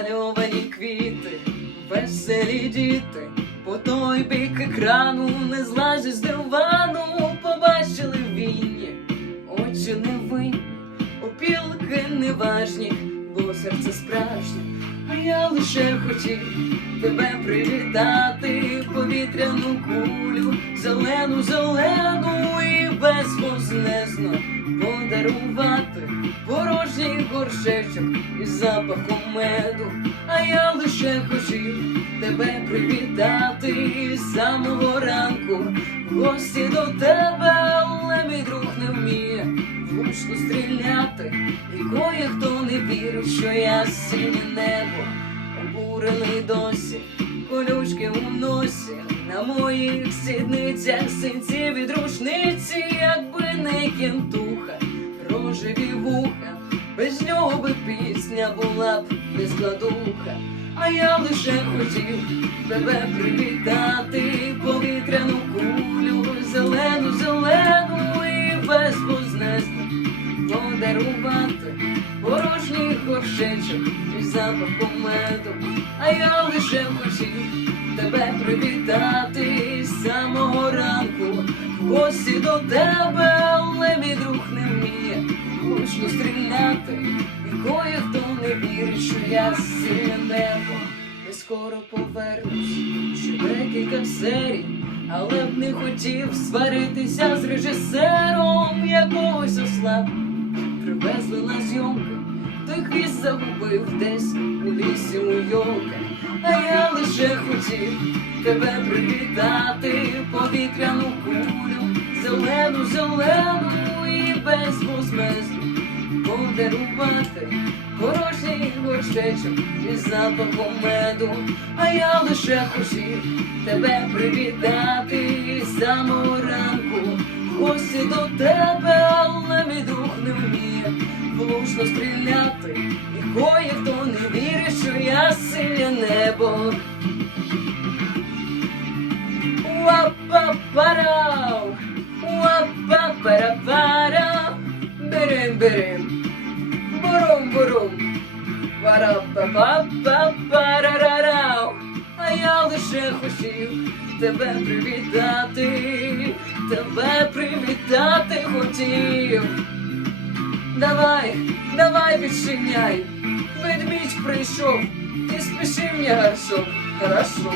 намальовані квіти, веселі діти, по той бік екрану не злазять з дивану, побачили вінні, очі невинні, опілки неважні, бо серце справжнє, а я лише хотів тебе привітати, повітряну кулю, зелену, зелену і безвознесно подарувати порожній горшечок із запахом меду, я хотів тебе привітати з самого ранку. В гості до тебе, але мій друг не вміє влучно стріляти, і кое хто не вірить, що я синє небо, обурений досі, колючки у носі, на моїх сідницях синці від рушниці, якби не кентуха, рожеві вуха, без нього би пісня була б не складуха. А я лише хотів тебе привітати, повітряну кулю, зелену, зелену і безвознесно подарувати порожній горшечок із запахом меду. А я лише хотів тебе привітати з самого ранку. Гості до тебе, але мій друг не вміє влучно стріляти. І кое хто не вірить, що я сильне небо. Я скоро повернусь, ще декілька серій, але б не хотів сваритися з режисером якогось осла. Привезли на зйомку, той хвіст загубив десь у лісі у йолка. А я лише хотів тебе привітати, повітряну кулю, зелену, зелену і безвозмезну подарувати порожній горшечок із запахом меду. А я лише хотів тебе привітати самого ранку. Гості до тебе, але мій друг не вміє влучно стріляти. І кое хто не вірить, що я синє небо. Уапапарау, уапапарапара, берем, бурум, парапапапарарарау. А я лише хотів тебе привітати, тебе привітати хотів. Давай, давай відчиняй, ведмідь прийшов, і спіши мені гаршок, хорошо.